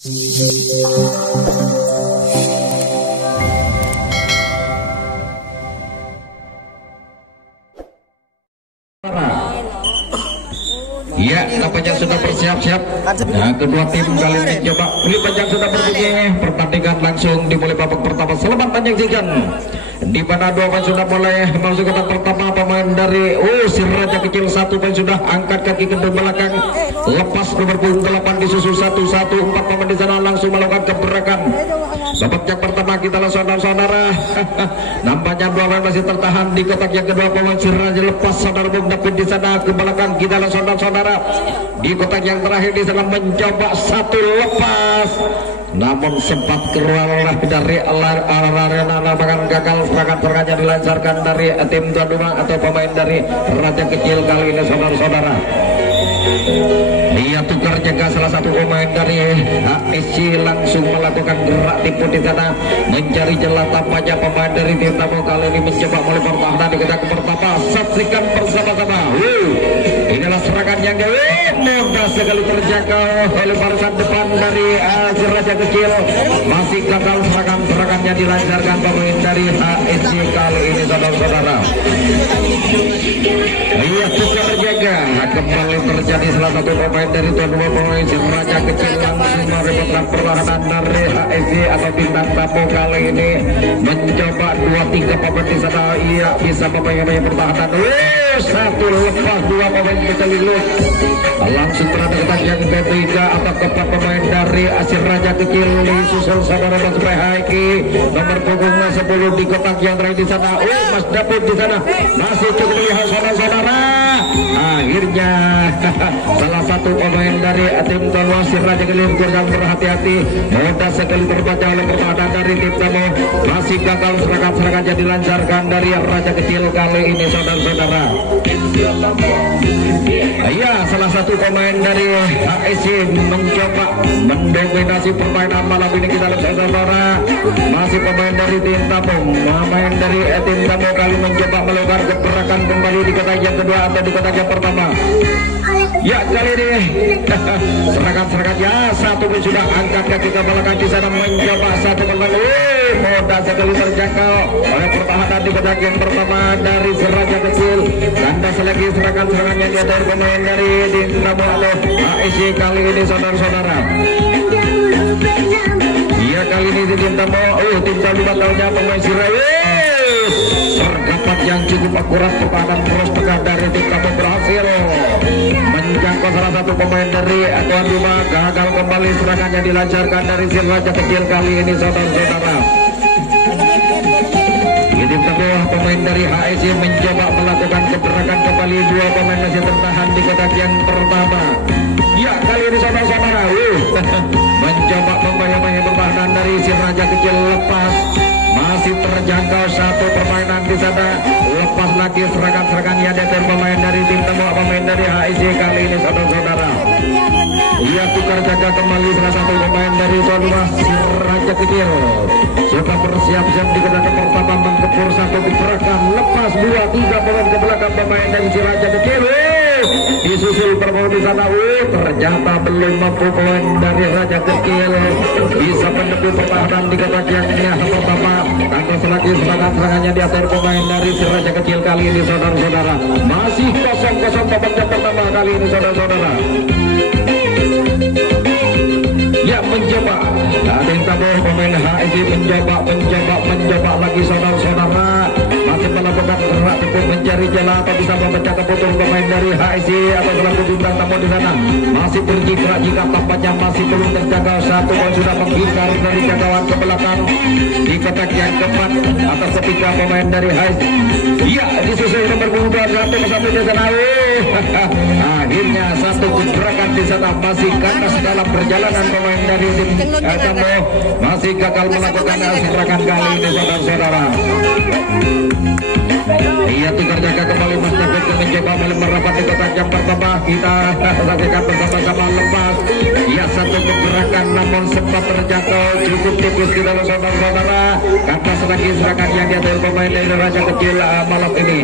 Ya, tampaknya sudah bersiap-siap. Nah, kedua tim kali ini coba beli panjang sudah berbunyi. Pertandingan langsung dimulai babak pertama. Selamat menyaksikan. Di mana dua pemain sudah mulai masuk ke babak pertama. Pemain dari si Raja Kecil satu pemain sudah angkat kaki ke belakang. Lepas nomor punggung 8 disusul 1-1. 4 pemain di sana langsung melakukan gebrakan. Babak yang pertama kita langsung saudara. Nampaknya dua pemain masih tertahan di kotak yang kedua. Pemain si Raja lepas saudara Bung David di sana ke belakang. Kita langsung saudara di kotak yang terakhir di sana mencoba satu lepas, namun sempat keluar dari arena bahkan gagal serangan-serangannya dilancarkan dari tim tuan rumah atau pemain dari Raja Kecil kali ini saudara-saudara. Dia tukar jaga salah satu pemain dari HSC langsung melakukan gerak tipu di sana mencari celah. Tampaknya pemain dari tim tamu kali ini mencoba mulai pertahanan di kotak pertama. Saksikan bersama-sama. Inilah serangan yang mudah sekali terjangkau oleh barisan depan dari Raja Kecil. Masih gagal serangan-serangannya dilancarkan pemain dari HSC kali ini saudara-saudara. Dia tukar jaga kembali terjadi salah satu pemain dari tuan rumah pemain Raja Kecil langsung merepotkan perlahanan dari HSC atau bintang tamu kali ini mencoba 2-3 pemain di sana. Ia bisa pemain pertahanan. Satu lepas dua pemain berkeliling langsung berada ke yang ketiga atau keempat pemain dari Asir Raja Kecil disusul saudara Mas Haiki nomor punggung 10 di kotak yang terakhir di sana. Mas David di sana masih cukup lihat saudara-saudara. Akhirnya salah satu pemain dari tim tamu Asir Raja Kecil kurang berhati-hati, mudah sekali terbaca oleh pertahanan dari tim tamu. Masih gagal serangan-serangannya dilancarkan dari Raja Kecil kali ini saudara-saudara. Ya, salah satu pemain dari HSC mencoba mendominasi permainan malam ini kita lihat saudara. Masih pemain dari tim tamu, pemain dari tim tamu kali mencoba melakukan gebrakan kembali di kotak yang kedua atau di kotak yang pertama. Ya, kali ini serangan-serangannya satu pun sudah angkat kaki ke belakang di sana mencoba satu pemain. Mudah sekali terjangkau oleh pertahanan di kotak yang pertama dari Raja Kecil. Kandas lagi serangan-serangannya dia dari pemain dari Dinamo oleh HSC kali ini saudara-saudara. Iya, kali ini di Dinamo tim terlibat tahunnya pemain Sirayu. Sergapan yang cukup akurat pertahanan terus tegak dari tim tamu berhasil menjangkau salah satu pemain dari tuan rumah. Gagal kembali serangannya dilancarkan dari Raja Kecil kali ini saudara-saudara. Tim tamu pemain dari HSC mencoba melakukan gebrakan kembali. Dua pemain masih tertahan di kotak yang pertama. Ya, kali ini saudara-saudara mencoba membayang-bayang pertahanan dari Raja Kecil lepas. Masih terjangkau satu permainan di sana. Lepas lagi serangan-serangannya dari pemain dari tim tamu pemain dari HSC kali ini saudara-saudara. Ia tukar jaga kembali salah satu pemain dari tuan rumah Raja Kecil. Sudah bersiap-siap di kotak pertama mengepur satu gebrakan. Lepas 2-3 pemain ke belakang pemain dari Raja Kecil. Disusul permain di sana. Ternyata belum mampu pemain dari Raja Kecil bisa menembus pertahanan di kotak yang pertama. Tanpa selagi serangan-serangannya di atas pemain dari Raja Kecil kali ini saudara-saudara. Masih kosong-kosong babak yang pertama kali ini saudara-saudara. Ya, mencoba tim tamu pemain HSC mencoba lagi saudara-saudara. Masih melakukan gerak untuk mencari jalan atau bisa memecah keputusan pemain dari HSC atau selaku bintang tamu di sana. Masih berjikat jika tampaknya masih belum terjaga. Satu pun sudah menghindar dari jangkauan ke belakang di kotak yang keempat atau ketika pemain dari HSC. Ya, disusul nomor punggung 21 di sana. Akhirnya satu gebrakan di sana masih kandas dalam perjalanan pemain dari tim tamu masih gagal melakukan serangan kali ini saudara-saudara. Ia tukar jaga kembali Mas David mencoba merapat di kotak yang pertama. Kita saksikan bersama-sama lepas. Ia satu pergerakan namun namun sempat terjangkau cukup tipis di dalam saudara-saudara. Kantas lagi serangan yang diatur pemain dari Raja Kecil malam ini.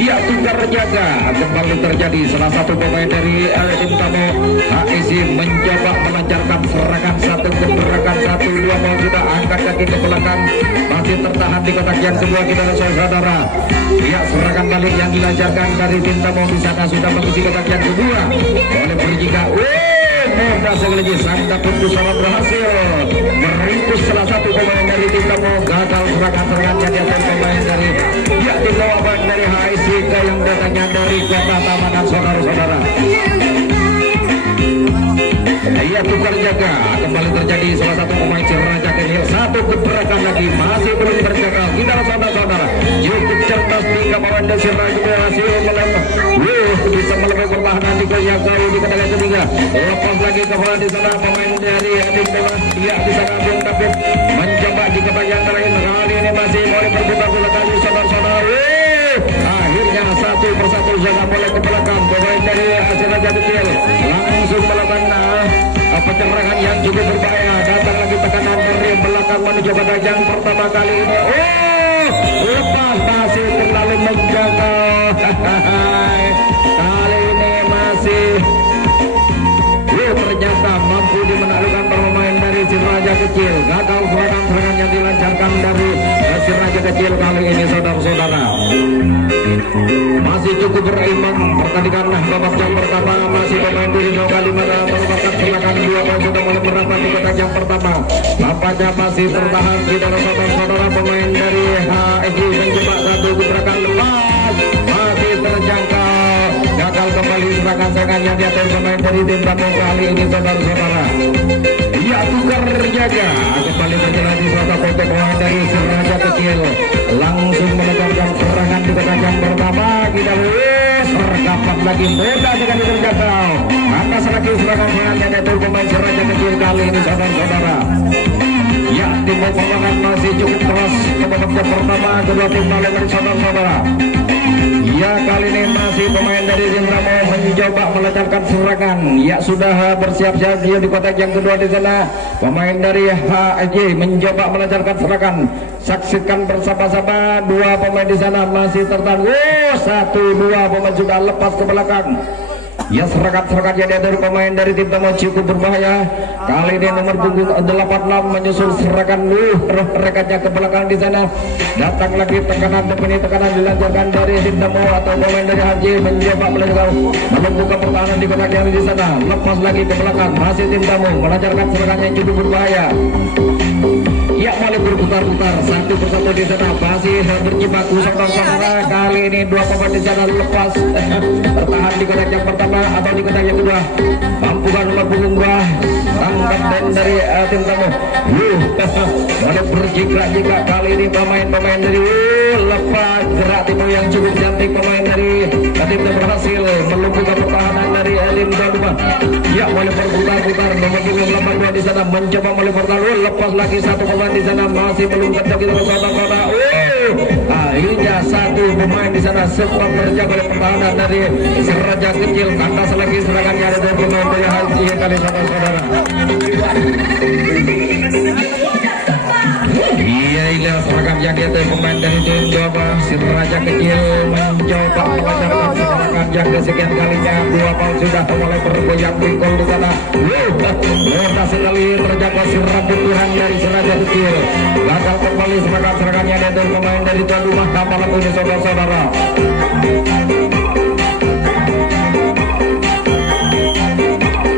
Dia tukar jaga kembali terjadi salah satu pemain dari tim tamu HIC mencoba melancarkan serangan satu gebrakan 1-2 mau sudah angkat kaki ke belakang, masih tertahan di kotak yang kedua kita saudara. Ya, serangan balik yang dilancarkan dari tim tamu di sana sudah mengisi kotak yang kedua oleh Berjika. Mudah sekali lagi sang dapat sangat berhasil meringkus salah satu pemain dari tim tamu. Gagal serangan-serangannya di atas pemain dari tim lawan dari HIC yang datangnya dari kota Taman saudara-saudara. Ia tukar jaga kembali terjadi salah satu pemain Raja Kecil. Satu gebrakan lagi masih belum terjaga. Kita saudara-saudara cukup cerdas di kawan dan Raja berhasil melempar. Bisa melebihi pertahanan di yang kali di kota ketiga. Lepas lagi ke bola di sana pemain dari tim bola. Dia di sana Bung David mencoba di kota yang terakhir. Kali ini masih mulai berputar-putar kali saudara-saudara. Akhirnya satu persatu jangan boleh ke belakang pemain dari Raja Kecil langsung melakukan penyerangan yang cukup berbahaya. Datang lagi tekanan dari belakang menuju pada yang pertama kali ini. Lepas masih terlalu mengganggu. Kali ini masih ternyata mampu dimenaklukkan pemain dari si Raja Kecil. Gagal serangan-serangan yang dilancarkan dari si Raja Kecil kali ini saudara-saudara. Masih cukup berimbang pertandingan babak yang pertama. Masih pemain dari Kalimantan merupakan silakan dua poin sudah mulai merapat di kotak yang pertama. Nampaknya masih tertahan di dalam saudara-saudara pemain dari HIC mencoba satu gebrakan lepas masih terjangkau. Gagal kembali serangan-serangan yang diatur pemain dari tim tamu kali ini saudara-saudara. Ia tukar jaga kembali berjalan di salah satu pemain dari Raja Kecil langsung menekankan serangan di kotak yang pertama. Kita sergapan lagi mudah sekali terjangkau. Atas lagi serangan-serangan yang diatur pemain Raja Kecil kali ini saudara-saudara. Ya, tim pemandangan masih cukup keras ke babak yang pertama. Kedua tim balik dari saudara-saudara. Ya, kali ini masih pemain dari tim tamu mencoba melancarkan serangan. Ya, sudah bersiap-siap dia di kotak yang kedua di sana. Pemain dari HIC mencoba melancarkan serangan. Saksikan bersama-sama dua pemain di sana masih tertahan. 1-2 pemain sudah lepas ke belakang. Ya, serangan-serangan yang dari pemain dari tim tamu cukup berbahaya. Kali ini nomor punggung 86 menyusul serangan rekatnya ke belakang di sana. Datang lagi tekanan demi tekanan dilancarkan dari tim tamu atau pemain dari HIC mencoba melumpuhkan pertahanan di kotak yang di sana. Lepas lagi ke belakang masih tim tamu melancarkan serangan yang cukup berbahaya. Ya, mulai berputar-putar satu persatu di sana masih berjibaku saudara-saudara. Kali ini dua pemain di sana lepas tertahan di kotak yang pertama atau di kotak yang kedua. Mampukan nomor punggung dua tangkap dan dari tim tamu. Mulai berjika-jika kali ini pemain-pemain dari lepas gerak timur yang cukup cantik pemain dari tim tamu berhasil melumpuhkan pertahanan dari tim tamu. Ya, mulai berputar-putar nomor punggung 82 di sana mencoba mulai bertahan. Lepas lagi satu pemain di sana masih belum terjadi saudara-saudara. Akhirnya satu pemain di sana sempat terjaga oleh pertahanan dari Raja Kecil. Kantas lagi serangannya dari pemain dari HIC kali saudara-saudara. Iya, serangan yang diatur pemain dari tim Jawa si Raja Kecil mencoba melancarkan serangan yang kesekian kalinya. Dua poin sudah mulai bergoyang di gol di sana. Mudah sekali terjaga si rambut Tuhan dari si Raja Kecil. Gagal kembali serangan-serangan yang diatur pemain dari tuan rumah malam ini saudara-saudara.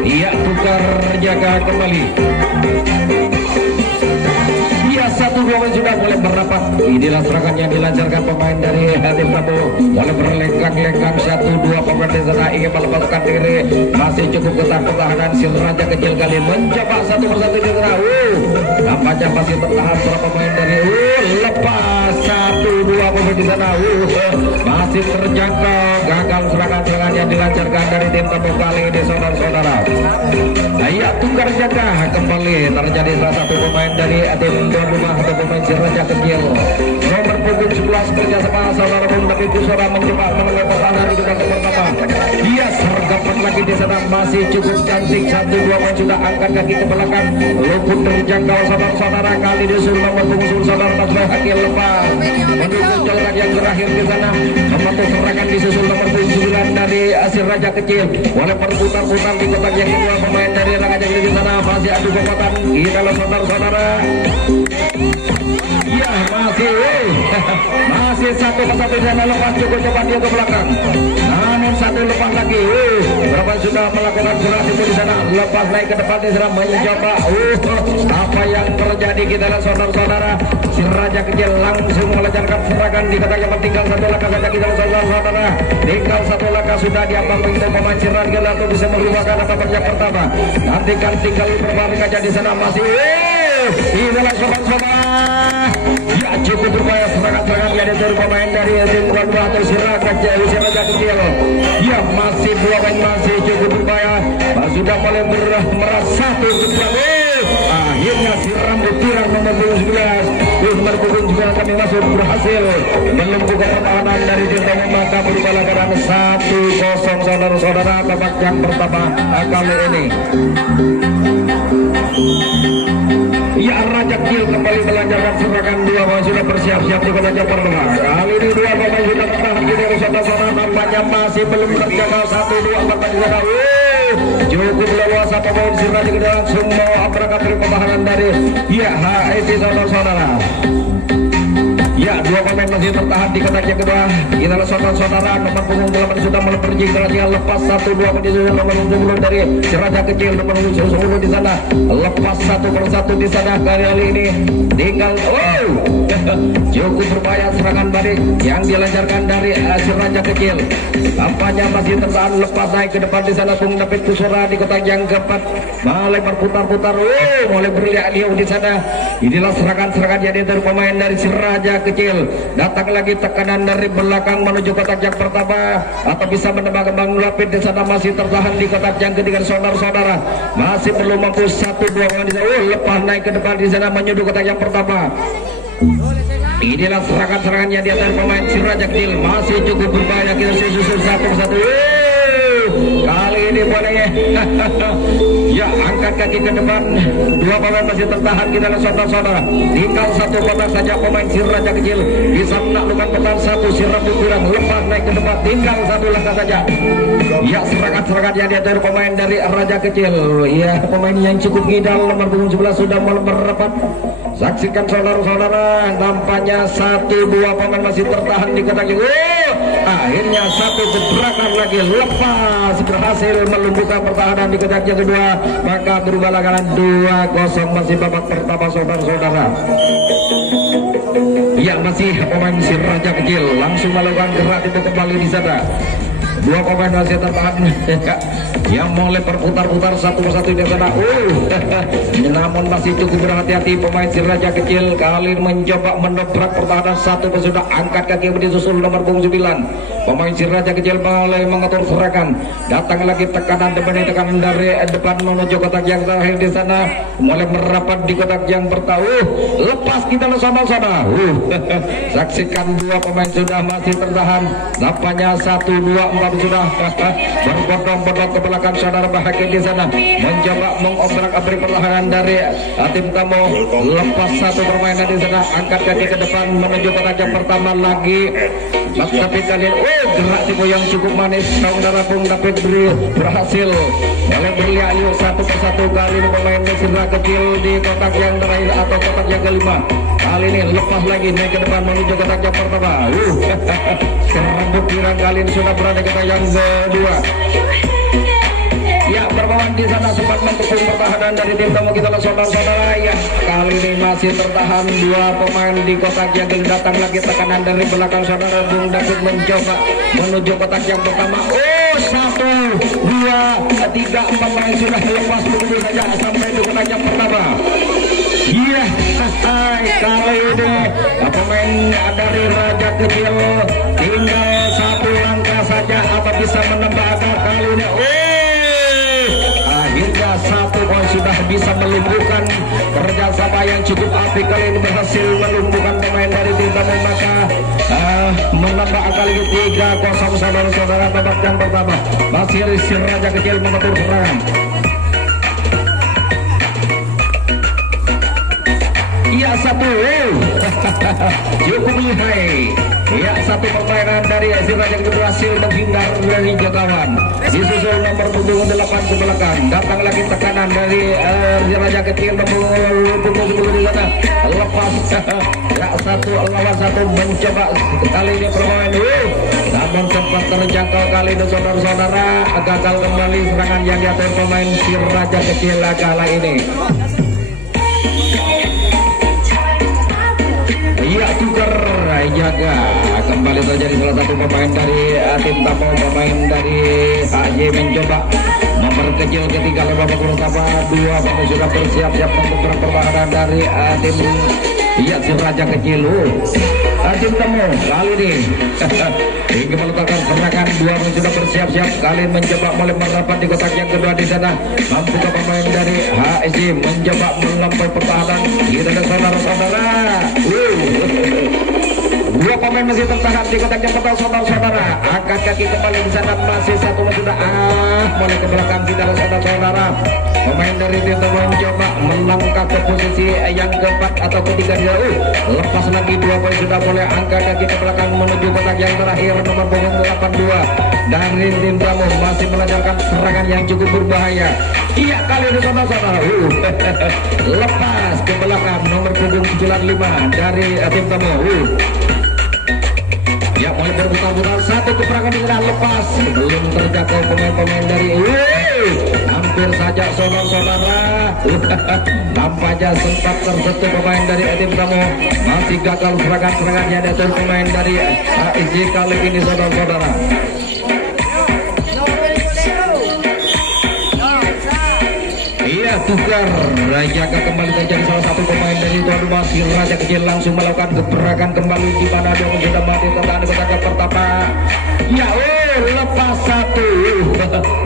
Iya, tukar jaga kembali. Satu gol sudah mulai merapat. Inilah serangan yang dilancarkan pemain dari tim tamu. Mulai berlengkang-lengkang 1-2 pemain di sana ingin melepaskan diri. Masih cukup ketat pertahanan si Raja Kecil kali mencoba satu persatu di sana. Nampaknya masih tertahan para pemain dari lepas 1-2 pemain di sana. Masih terjangkau. Gagal serangan-serangan yang dilancarkan dari tim tamu kali ini saudara-saudara. Ayo tukar jaga kembali terjadi salah satu pemain dari tim tuan rumah atau pemain si Raja Kecil nomor punggung 11 kerjasama saudara Bung David Kusora mencoba menolak pertahanan di kotak pertama. Dia sergapan lagi di sana masih cukup cantik 1-2 poin sudah angkat kaki ke belakang luput terjangkau saudara-saudara kali disul nomor punggung saudara Tasbih Hakil lepas mendukung jalan yang terakhir di sana membantu serangan disusul nomor 9 dari Asir Raja Kecil oleh perputar-putar di kotak yang kedua pemain dari Raga Jagli di sana masih adu kekuatan kita saudara-saudara. Ya masih satu persatu sana lepas cukup cepat dia ke belakang. Namun satu lepas lagi. Berapa sudah melakukan gerak itu di sana lepas naik ke depan di sana mencoba. Apa yang terjadi kita lihat saudara-saudara. Si Raja Kecil langsung melancarkan serangan di kotak yang tinggal satu langkah saja kita saudara-saudara. Tinggal satu langkah sudah diambang pintu pemain si Raja untuk bisa merubahkan apa yang pertama. Nanti kan tinggal berbalik aja di sana masih. Inilah sobat-sobat. Ya cukup berbahaya serangan-serangan yang dari pemain dari tim kedua atau si Raja Kecil. Ya masih dua main masih cukup berbahaya. Sudah mulai merasa akhirnya si rambut tirang nomor 19 nomor 9 kami masuk berhasil melumpuhkan pertahanan dari tim tamu maka berubah keadaan 1-0 saudara-saudara babak yang pertama kali ini. Ya Raja Kecil kembali melancarkan serangan dua pemain sudah bersiap-siap di kotak pertama. Kali ini dua pemain sudah tertahan di saudara-saudara nampaknya masih belum terjangkau 1-2 pertandingan. Cukup leluasa pemain si Raja Kecil langsung mau abrak-abrik pertahanan dari HSI saudara-saudara. Ya dua pemain masih tertahan di kotak yang kedua. Kita lihat saudara-saudara nomor punggung 8 sudah mulai berjiga lepas 1-2 pendisulan nomor 10 dari si Raja Kecil nomor 10 di sana lepas satu persatu di sana kali ini tinggal cukup berbahaya serangan balik yang dilancarkan dari si Raja Kecil. Tampaknya masih tertahan lepas naik ke depan di sana Bung David Kusora di kotak yang keempat mulai berputar-putar mulai berliak-liuk di sana. Inilah serangan-serangan yang dari pemain dari si Raja Kecil. Datang lagi tekanan dari belakang menuju kotak yang pertama atau bisa menembak Bang Lapid di sana masih tertahan di kotak yang ketiga saudara-saudara. Masih belum mampu 1-2 di sana. Lepas naik ke depan di sana menuju kotak yang pertama. Inilah serangan-serangan yang di atas pemain si Raja Kecil masih cukup berbahaya kita susul satu persatu. Kali ini boleh ya angkat kaki ke depan dua pemain masih tertahan kita lihat saudara-saudara. Tinggal satu kotak saja pemain si Raja Kecil bisa menaklukkan pertahanan satu si rambut kurang lepas naik ke depan tinggal satu langkah saja. Ya serangan-serangan yang diatur pemain dari Raja Kecil. Ya pemain yang cukup gidal nomor punggung 11 sudah mulai merapat. Saksikan saudara-saudara nampaknya 1-2 pemain masih tertahan di kotak yang akhirnya satu gebrakan lagi lepas berhasil melumpuhkan pertahanan di kotak yang kedua maka berubah langganan 2-0 masih babak pertama saudara-saudara. Ya masih pemain si Raja Kecil langsung melakukan gerak itu kembali di sana. Dua pemain masih tertahan yang mulai berputar-putar satu persatu di sana. Namun masih cukup berhati-hati pemain si Raja Kecil kali ini mencoba mendobrak pertahanan satu sudah angkat kaki disusul nomor 9. Pemain si Raja Kecil mulai mengatur serangan. Datang lagi tekanan dari depan menuju kotak yang terakhir di sana mulai merapat di kotak yang pertama. Lepas kita bersama-sama. Saksikan dua pemain sudah masih tertahan. Nampaknya 1-2-4 sudah berbondong-bondong ke belakang saudara bahagia di sana mencoba mengobrak-abrik pertahanan dari tim tamu. Lepas satu permainan di sana angkat kaki ke depan menuju kotak yang pertama lagi. Tapi kalian gerak tipe yang cukup manis saudara Bung David berhasil mulai berliak-liuk satu persatu. Kali ini pemain Raja Kecil di kotak yang terakhir atau kotak yang kelima. Kali ini lepas lagi naik ke depan menuju kotak yang pertama. Serambut pirang kali ini sudah berada di kotak yang kedua. Ya berbawan di sana sempat mendukung pertahanan dari tim tamu kita saudara-saudara. Ya kali ini masih tertahan dua pemain di kotak yang kedua. Datang lagi tekanan dari belakang saudara Bung David mencoba menuju kotak yang pertama. 1, 2, 3, 4 pemain sudah lepas begitu saja sampai di kotak yang pertama. Iya, kali ini pemain dari Raja Kecil tinggal satu langkah saja apa bisa menembak kali ini. Akhirnya 1 poin sudah bisa melumpuhkan kerjasama yang cukup apik. Kali ini berhasil melumpuhkan pemain dari tim tamu, maka menambah kali 3-0 saudara-saudara. Babak yang pertama masih Si Raja Kecil mengatur serangan. Ya, satu cukup lihai. Ya, satu permainan dari Si Raja Kecil berhasil menghindar dari jangkauan. Disusul nomor punggung 8 ke belakang. Datang lagi tekanan dari Si Raja Kecil punggung 10 di sana. Lepas ya, satu lawan satu mencoba kali ini permainan. Namun sempat terjangkau kali ini saudara-saudara. Gagal kembali serangan yang diatur pemain Si Raja Kecil kala ini. Iya, tukar jaga kembali terjadi salah satu pemain dari tim tamu, pemain dari AJ mencoba memperkecil ketika babak pertama. Dua pemain sudah bersiap-siap untuk pertahanan dari tim Si Raja Kecil. Tim tamu kali ini hingga meletakkan serangan. Dua pemain sudah bersiap-siap kali ini mencoba mulai merapat di kotak yang kedua di sana. Mampu pemain dari HSG mencoba melampaui pertahanan. Kita ada saudara-saudara. Dua pemain masih tertahan di kotak yang pertama saudara-saudara. Angkat kaki kembali di sana, masih satu sudah mulai ke belakang kita saudara-saudara. Pemain dari tim tamu mencoba melangkah ke posisi yang keempat atau ketiga dia. Lepas lagi dua poin sudah boleh angkat kaki ke belakang menuju kotak yang terakhir nomor punggung 82 dari tim tamu masih melancarkan serangan yang cukup berbahaya. Iya, kali ini saudara-saudara lepas ke belakang nomor punggung 95 dari tim tamu. Ya, mulai berputar-putar satu keperangan sudah lepas, belum terjangkau pemain-pemain dari hampir saja saudara-saudara. Nampaknya sempat tersentuh pemain dari tim tamu, masih gagal serangan-serangannya dari pemain dari AIG kali ini saudara-saudara. Iya, tukar jaga kembali terjadi salah satu pemain dari tuan rumah Si Raja Kecil langsung melakukan gebrakan kembali di mana dia sudah mati tertahan di kotak pertama. Ya, lepas satu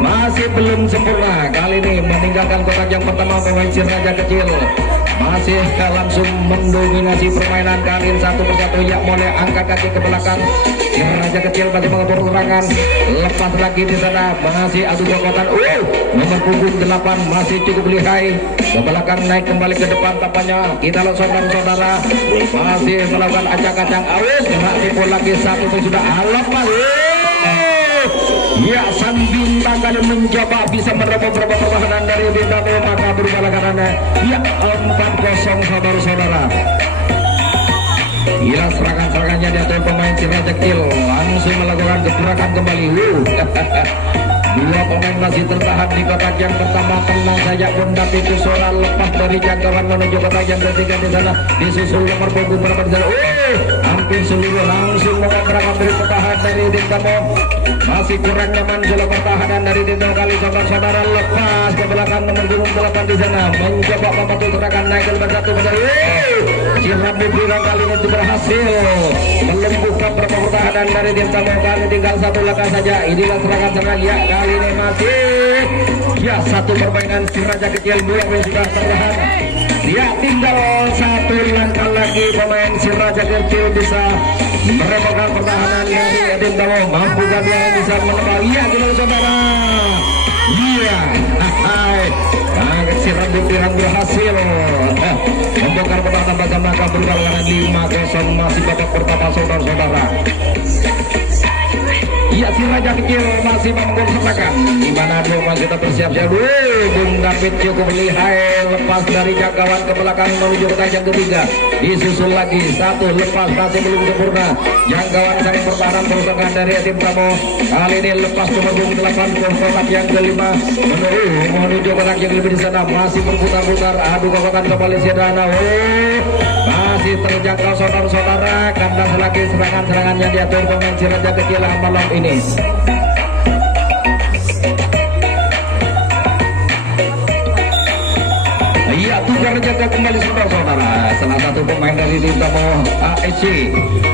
masih belum sempurna. Kali ini meninggalkan kotak yang pertama pemain Si Raja Kecil masih langsung mendominasi permainan kali ini satu persatu. Ya, mulai angkat kaki ke belakang. Si Raja Kecil masih mengatur serangan. Lepas lagi di sana masih adu kekuatan. Nomor punggung 8 masih cukup lihai. Ke belakang naik kembali ke depan tampaknya. Kita lihat saudara-saudara masih melakukan acak-acak. Kena tipu lagi satu pun sudah lepas. Ya, sang bintang kali mencoba bisa merebut beberapa pertahanan dari bintang, maka berubah karena ya 4-0 saudara-saudara. Gila serangan-serangannya diatur pemain Si Raja Kecil langsung melakukan gebrakan kembali. Dua pemain masih tertahan di kotak yang pertama, tenang saja bunda itu suara lepas dari jangkauan menuju kotak yang ketiga di sana. Disusul nomor punggung berapa di sana. Hampir seluruh langsung mengoperasikan dari pertahanan dari tim tamu. Masih kurang nyaman dalam pertahanan dari tim tamu kali saudara-saudara. Lepas ke belakang nomor punggung 8 di sana. Mencoba membantu serangan naik ke lebar satu besar. Si Rambu Bilang kali ini berhasil melumpuhkan pertahanan dari tim tamu. Kali tinggal satu langkah saja. Inilah serangan-serangan ya. Kali ini masih ya satu permainan Si Raja Kecil, dua yang sudah tertahan. Ya, tinggal satu langkah lagi pemain Si Raja Kecil bisa merepotkan pertahanan dari tim tamu. Mampukah dia bisa menembak? Iya, kita saudara. Iya, Si Rambu Bilang berhasil membongkar pertahanan bersama kabur dengan 5-0 masih babak pertama saudara-saudara. Iya, Si Raja Kecil masih memegang serangan di mana dia masih tetap bersiap-siap. Bung David cukup lihai lepas dari jangkauan ke belakang menuju kotak yang ketiga. Disusul lagi satu lepas masih belum sempurna. Jangkauan sang pertahanan perusahaan dari tim tamu. Kali ini lepas nomor 8 ke kotak yang kelima menuju kotak yang lebih di sana masih berputar-putar. Adu kekuatan kembali Sedana. Masih terjangkau saudara-saudara. Kandas lagi serangan-serangan yang diatur pemain Si Raja Kecil malam ini. Iya, tukar jaga kembali saudara-saudara. Salah satu pemain dari tim tamu ASC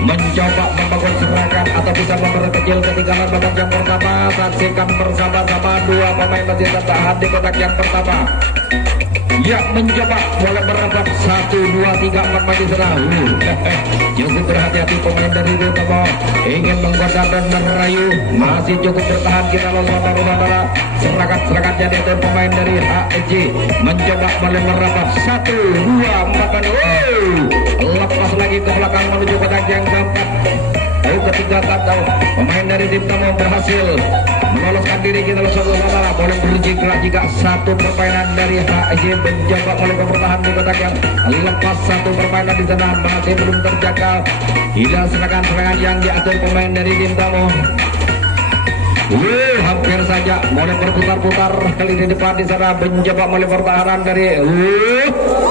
mencoba membangun serangan atau bisa memperkecil ketinggalan babak yang pertama. Saksikan bersama-sama dua pemain masih tertahan di kotak yang pertama. Ya mencoba mulai berangkat 1, 2, 3, 4 maju serang. Cukup berhati-hati pemain dari Timtamo ingin menggoda dan merayu, masih cukup bertahan kita lawan saudara-saudara. Serangan jadi itu pemain dari HSG mencoba mulai berangkat 1, 2, 4 dan lepas lagi ke belakang menuju kotak yang keempat. Ketiga kata pemain dari Timtamo berhasil meloloskan diri kita saudara-saudara. Boleh berjika jika satu permainan dari HSG mencoba oleh bertahan di kotak yang lepas, satu permainan di sana masih belum terjaga. Tidak serangan-serangan yang diatur pemain dari Timtamo. Hampir saja mulai berputar-putar kali di depan di sana mencoba mulai pertahanan dari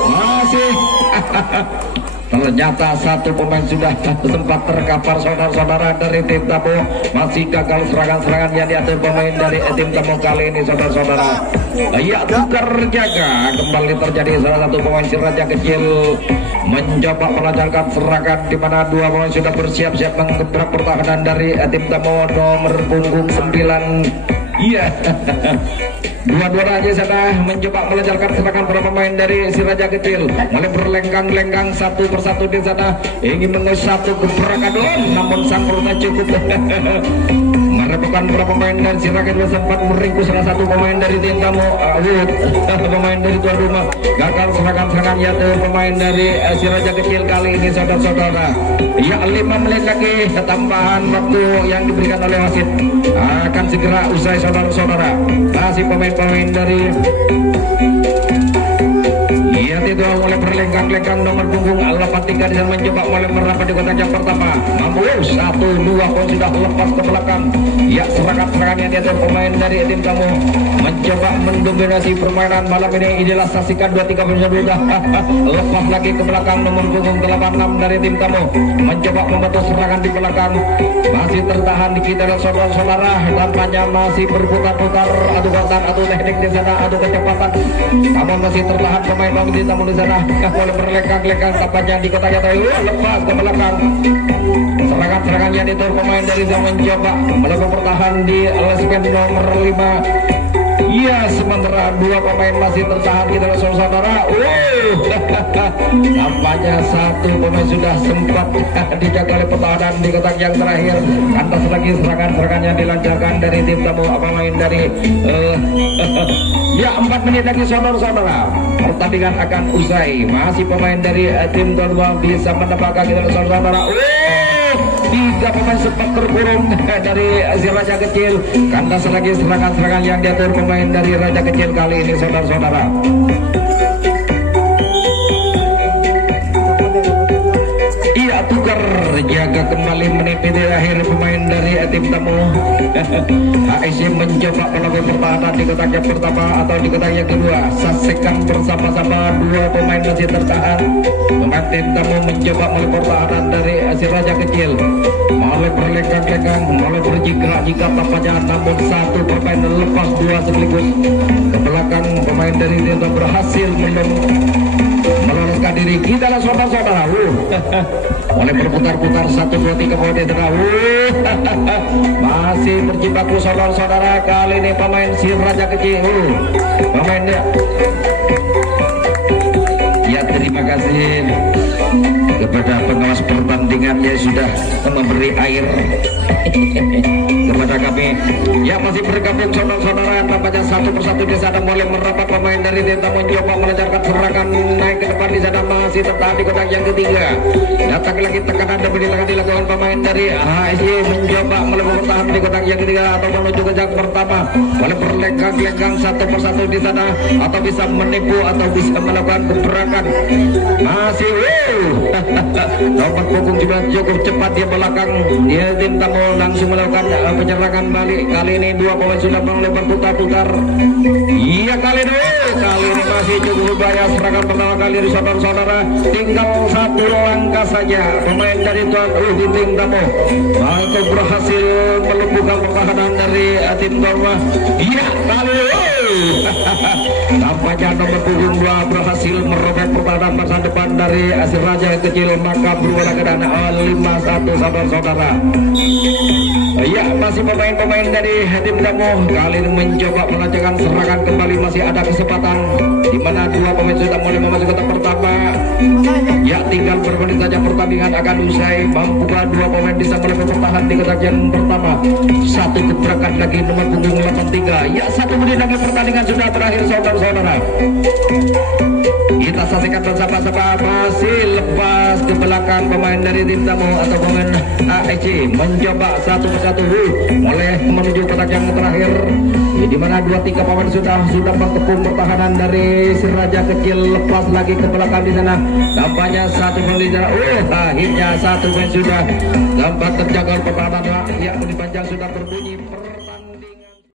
masih ternyata satu pemain sudah sempat terkapar saudara-saudara dari Timtamo. Masih gagal serangan-serangan yang diatur pemain dari Timtamo kali ini saudara-saudara. Ya tukar jaga kembali terjadi, salah satu pemain si Raja Kecil mencoba melancarkan serangan di mana dua pemain sudah bersiap-siap menggebrak pertahanan dari Timtamo nomor punggung 9. Iya. Dua-dua aja sana mencoba melancarkan serangan para pemain dari si Raja Kecil. Mulai berlenggang-lenggang satu persatu di sana ingin mengusir satu gebrakan, namun sang perutnya cukup merebutkan para pemain dan si Raja Kecil sempat meringkus salah satu pemain dari Timtamo. Pemain dari tuan rumah gagal serangan-serangan ya pemain dari si Raja Kecil kali ini saudara-saudara. Ya 5 menit lagi tambahan waktu yang diberikan oleh wasit akan segera usai saudara-saudara. Masih pemain dari itu mulai berlenggang-lenggang nomor punggung 83 di sana mencoba mulai merapat di kotak yang pertama. Mampu 1, 2 pun sudah lepas ke belakang. Ya serangan-serangan yang diatur pemain dari Timtamo mencoba mendominasi permainan malam ini. Inilah saksikan 2-3 pun sudah lepas lagi ke belakang nomor punggung 86 dari Timtamo mencoba membantu serangan di belakang. Masih tertahan di kita dan saudara-saudara, tampaknya masih berputar-putar adu kontak, adu teknik di sana, adu kecepatan. Namun masih tertahan pemain Timtamo di sana. Boleh berlenggang-lenggang tampaknya di kota Jatau lepas ke belakang. Serangan-serangan yang ditur pemain dari Timtamo mencoba melakukan pertahan di lesben nomor 5. Iya, sementara dua pemain masih tertahan kita saudara. Nampaknya satu pemain sudah sempat dijaga oleh pertahanan di kotak yang terakhir. Kantas lagi serangan-serangan yang dilancarkan dari Timtamo pemain dari ya 4 menit lagi saudara-saudara. Pertandingan akan usai. Masih pemain dari Timtamo bisa mendapatkan kita saudara. Tiga pemain sempat terkurung dari si Raja Kecil. Kandas lagi serangan-serangan yang diatur pemain dari Raja Kecil kali ini saudara-saudara. Iya tukar jaga kembali menit di akhir pemain dari Timtamo. HSG mencoba melakukan pertahanan di kotak yang pertama atau di kotak yang kedua. Saksikan bersama-sama dua pemain masih tertahan. Pemain Timtamo mencoba melakukan pertahanan dari si Raja Kecil. Mulai berlenggang-lenggang, mulai berjika-jika tampaknya, namun satu pemain lepas dua sekaligus ke belakang. Pemain dari Timtamo berhasil meloloskan diri kita lah saudara-saudara. Mulai berputar-putar 1, 2, 3 kemudian masih berjibaku saudara-saudara. Kali ini pemain si Raja Kecil pemain dia. Ya terima kasih kepada pengawas pertandingannya sudah memberi air kepada kami. Ya masih bergabung saudara-saudara, tampaknya satu persatu di sana mulai merapat pemain dari Timtamo mencoba melancarkan serangan naik ke depan di sana masih tertahan di kotak yang ketiga. Datang lagi tekanan dan dilakukan pemain dari HSG mencoba melakukan pertahanan di kotak yang ketiga atau menuju ke yang pertama. Boleh berlenggang-lenggang satu persatu di sana atau bisa menipu atau bisa melakukan gebrakan. Masih nomor punggung juga cukup cepat di belakang. Dia Timtamo langsung melakukan penyerangan balik. Kali ini dua pemain sudah mulai berputar-putar. Iya kali ini masih cukup berbahaya serangan pertama kali di saudara-saudara. Tinggal satu langkah saja pemain dari tuan Timtamo untuk berhasil melumpuhkan pertahanan dari Timtamo. Iya kali ini Tampaknya nomor punggung 2 berhasil merobek pertahanan masa depan dari Asir Raja yang kecil, maka berubah ke dana 5-1 saudara-saudara. Ya, masih pemain-pemain dari tim Gamo kali ini mencoba melancarkan serangan kembali. Masih ada kesempatan di mana dua pemain sudah mulai memasuki kotak pertama. Ya, tinggal bermenit saja pertandingan akan usai. Mampukah dua pemain bisa mulai bertahan di kotak yang pertama? Satu gebrakan lagi nomor punggung 83. Ya, 1 menit lagi pertandingan sudah berakhir saudara-saudara. Kita saksikan bersama-sama, masih lepas ke belakang pemain dari tim tamu atau pemain AEC mencoba satu persatu mulai menuju kotak yang terakhir, di mana 2-3 pemain sudah bertepung pertahanan dari si Raja kecil. Lepas lagi ke belakang di sana, tampaknya satu menit. Akhirnya satu pemain sudah dapat terjaga pertahanan. Ya, di panjang sudah berbunyi.